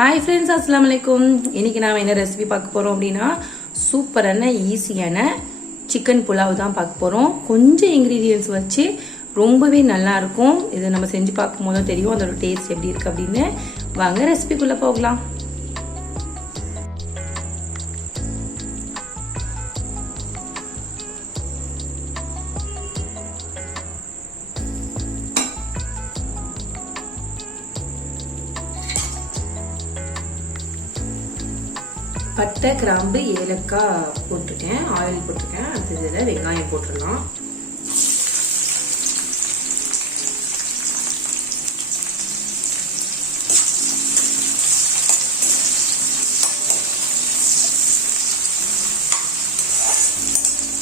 Hi friends, அஸ்ஸலாமு அலைக்கும். இன்னைக்கு நாம் என்ன ரெசிபி பார்க்க போகிறோம் அப்படின்னா சூப்பரான ஈஸியான சிக்கன் புலாவ் தான் பார்க்க போகிறோம். கொஞ்சம் இன்க்ரீடியன்ஸ் வச்சு ரொம்பவே நல்லா இருக்கும். இதை நம்ம செஞ்சு பார்க்கும் போது தெரியும் அதோட டேஸ்ட் எப்படி இருக்கு அப்படின்னு. வாங்க ரெசிபிக்குள்ளே போகலாம். பட்டை, கிராம்பு, ஏலக்காய் போட்டிருக்கேன், ஆயில் போட்டிருக்கேன். அடுத்து இதில் வெங்காயம் போட்டுடலாம்.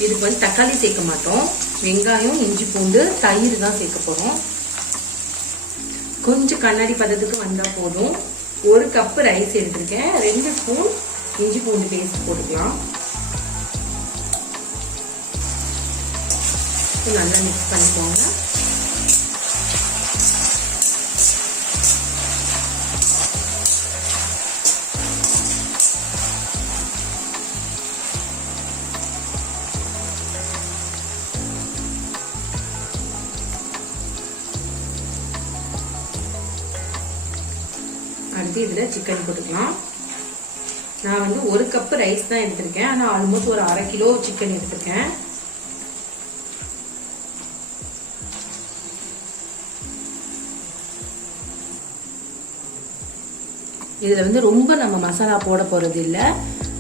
இதுக்கு வந்து தக்காளி சேர்க்க மாட்டோம். வெங்காயம், இஞ்சி பூண்டு, தயிர் தான் சேர்க்க போறோம். கொஞ்சம் கண்ணாடி பதத்துக்கு வந்தா போதும். 1 கப் ரைஸ் எடுத்திருக்கேன். 2 ஸ்பூன் இஞ்சி பூண்டு பேஸ்ட் போட்டுக்கலாம். நல்லா மிக்ஸ் பண்ணிக்கோங்க. அடுத்து இதுல சிக்கன் போட்டுக்கலாம். நான் வந்து 1 கப் ரைஸ் தான் எடுத்திருக்கேன். ஆனா ஆல்மோஸ்ட் ஒரு 1/2 கிலோ சிக்கன் எடுத்திருக்கேன். இதுல வந்து ரொம்ப நம்ம மசாலா போட போறது இல்ல.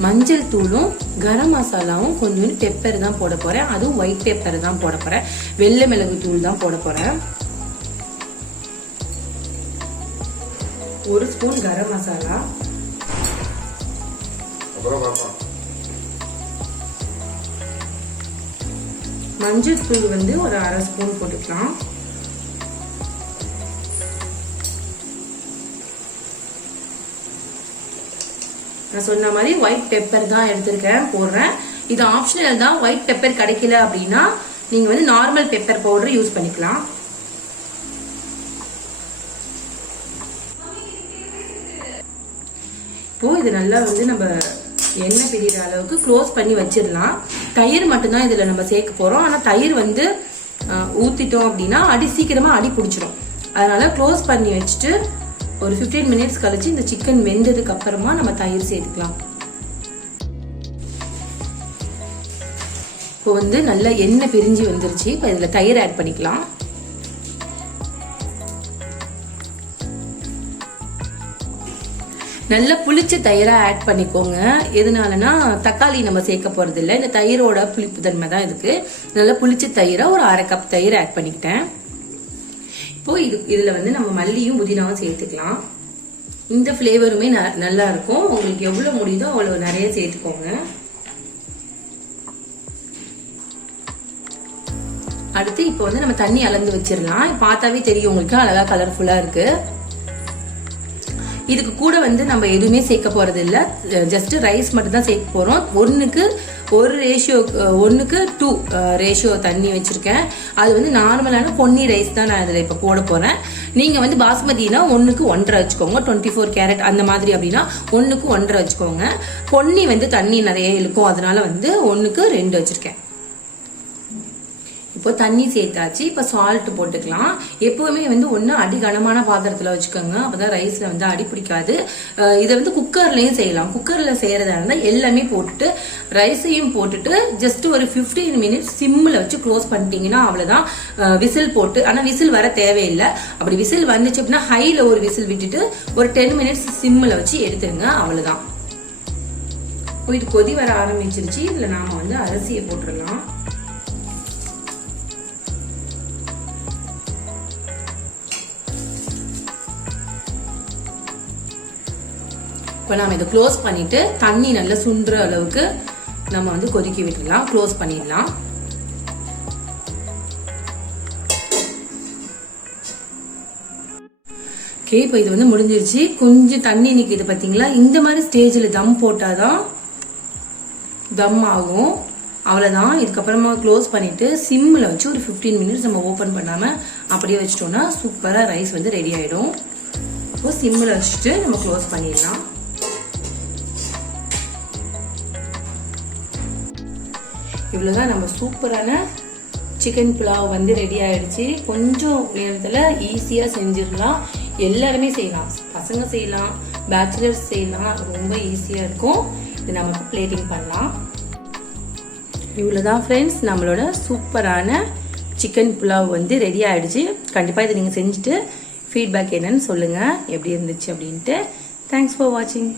மஞ்சள் தூளும் கரம் மசாலாவும் கொஞ்சம் பெப்பர் தான் போட போறேன். அதுவும் ஒயிட் பெப்பர் தான் போட போறேன். வெள்ளை மிளகு தூள் தான் போட போறேன். 1 ஸ்பூன் கரம் மசாலா, மஞ்சள் தூள் வந்து ஒரு 1/2 ஸ்பூன் போட்டுக்கலாம். நான் சொன்ன மாதிரி ஒயிட் பெப்பர் தான் எடுத்திருக்கேன், போடுறேன். இது ஆப்ஷனல் தான். ஒயிட் பெப்பர் கிடைக்கல அப்படின்னா நீங்க வந்து நார்மல் பெப்பர் பவுடர் யூஸ் பண்ணிக்கலாம். இப்போ இது நல்லா வந்து நம்ம எண்ணெய் பிரிகிற அளவுக்கு க்ளோஸ் பண்ணி வச்சிடலாம். தயிர் மட்டும்தான் இதுல நம்ம சேர்க்க போறோம். ஆனா தயிர் வந்து ஊத்திட்டோம் அப்படின்னா சீக்கிரமா அடி பிடிச்சிடும். அதனால க்ளோஸ் பண்ணி வச்சுட்டு ஒரு 15 மினிட்ஸ் கழிச்சு இந்த சிக்கன் வெந்ததுக்கு அப்புறமா நம்ம தயிர் சேர்த்துக்கலாம். இப்போ வந்து நல்லா எண்ணெய் பிரிஞ்சு வந்துருச்சு. இப்போ இதுல தயிர் ஆட் பண்ணிக்கலாம். நல்ல புளிச்ச தயிரா ஆட் பண்ணிக்கோங்க. எதனாலனா தக்காளி நம்ம சேர்க்க போறது இல்லை. இந்த தயிரோட புளிப்பு தன்மை தான் இதுக்கு. நல்ல புளிச்ச தயிரா ஒரு 1/2 கப் தயிர் ஆட் பண்ணிக்கிட்டேன். இப்போ இதுல வந்து நம்ம மல்லியும் புதினாவும் சேர்த்துக்கலாம். இந்த ஃபிளேவருமே நல்லா இருக்கும். உங்களுக்கு எவ்வளவு முடியுதோ அவ்வளவு நிறைய சேர்த்துக்கோங்க. அடுத்து இப்போ வந்து நம்ம தண்ணி அளந்து வச்சிடலாம். பார்த்தாவே தெரியும் உங்களுக்கு அழகா கலர்ஃபுல்லா இருக்கு. இதுக்கு கூட வந்து நம்ம எதுவுமே சேர்க்க போறது இல்ல. ஜஸ்ட் ரைஸ் மட்டும் தான் சேர்க்க போறோம். 1:1 ரேஷியோ தண்ணி வச்சிருக்கேன். அது வந்து நார்மலான பொன்னி ரைஸ் தான் நான் இதுல இப்ப போட போறேன். நீங்க வந்து பாஸ்மதினா 1:1.5 வச்சுக்கோங்க. 24 கேரட் அந்த மாதிரி அப்படின்னா 1:1.5 வச்சுக்கோங்க. பொன்னி வந்து தண்ணி நிறைய இழுக்கும், அதனால வந்து 1:2 வச்சிருக்கேன். இப்போ தண்ணி சேர்த்தாச்சு. இப்போ சால்ட் போட்டுக்கலாம். எப்பவுமே வந்து ஒன்று அடி கனமான பாத்திரத்தில் வச்சுக்கோங்க. அப்போதான் ரைஸ்ல வந்து அடி பிடிக்காது. இதை வந்து குக்கர்லயும் செய்யலாம். குக்கர்ல செய்யறதா இருந்தால் எல்லாமே போட்டுட்டு ரைஸையும் போட்டுட்டு ஜஸ்ட் ஒரு 15 மினிட்ஸ் சிம்மில் வச்சு க்ளோஸ் பண்ணிட்டீங்கன்னா அவ்வளோதான். விசில் போட்டு, ஆனால் விசில் வர தேவையில்லை. அப்படி விசில் வந்துச்சு அப்படின்னா ஹைல ஒரு விசில் விட்டுட்டு ஒரு 10 மினிட்ஸ் சிம்மில் வச்சு எடுத்துருங்க. அவ்வளோதான். இது கொதி வர ஆரம்பிச்சிருச்சு. இதில் நாம வந்து அரிசியை போட்டுடலாம். இப்போ நம்ம இதை க்ளோஸ் பண்ணிட்டு தண்ணி நல்லா சுண்டுற அளவுக்கு நம்ம வந்து கொதிக்க விட்டுடலாம். க்ளோஸ் பண்ணிடலாம். ஓகே, இப்போ இது வந்து முடிஞ்சிருச்சு. கொஞ்சம் தண்ணி நிற்கிது பார்த்தீங்களா? இந்த மாதிரி ஸ்டேஜில் தம் போட்டாதான் தம் ஆகும். அவ்வளோதான். இதுக்கப்புறமா க்ளோஸ் பண்ணிட்டு சிம்மில் வச்சு ஒரு 15 மினிட்ஸ் நம்ம ஓப்பன் பண்ணாமல் அப்படியே வச்சிட்டோம்னா சூப்பராக ரைஸ் வந்து ரெடி ஆகிடும். இப்போ சிம்மில் வச்சுட்டு நம்ம க்ளோஸ் பண்ணிடலாம். இவ்வளோதான் நம்ம சூப்பரான சிக்கன் புலாவ் வந்து ரெடி ஆயிடுச்சு. கொஞ்சம் நேரத்தில் ஈஸியாக செஞ்சிடலாம். எல்லாருமே செய்யலாம், பசங்க செய்யலாம், பேச்சுலர்ஸ் செய்யலாம். ரொம்ப ஈஸியாக இருக்கும். இது நமக்கு பிளேட்டிங் பண்ணலாம். இவ்வளோதான் ஃப்ரெண்ட்ஸ், நம்மளோட சூப்பரான சிக்கன் புலாவ் வந்து ரெடி ஆயிடுச்சு. கண்டிப்பாக இதை நீங்கள் செஞ்சுட்டு ஃபீட்பேக் என்னன்னு சொல்லுங்கள், எப்படி இருந்துச்சு அப்படின்ட்டு. தேங்க்ஸ் ஃபார் வாட்சிங்.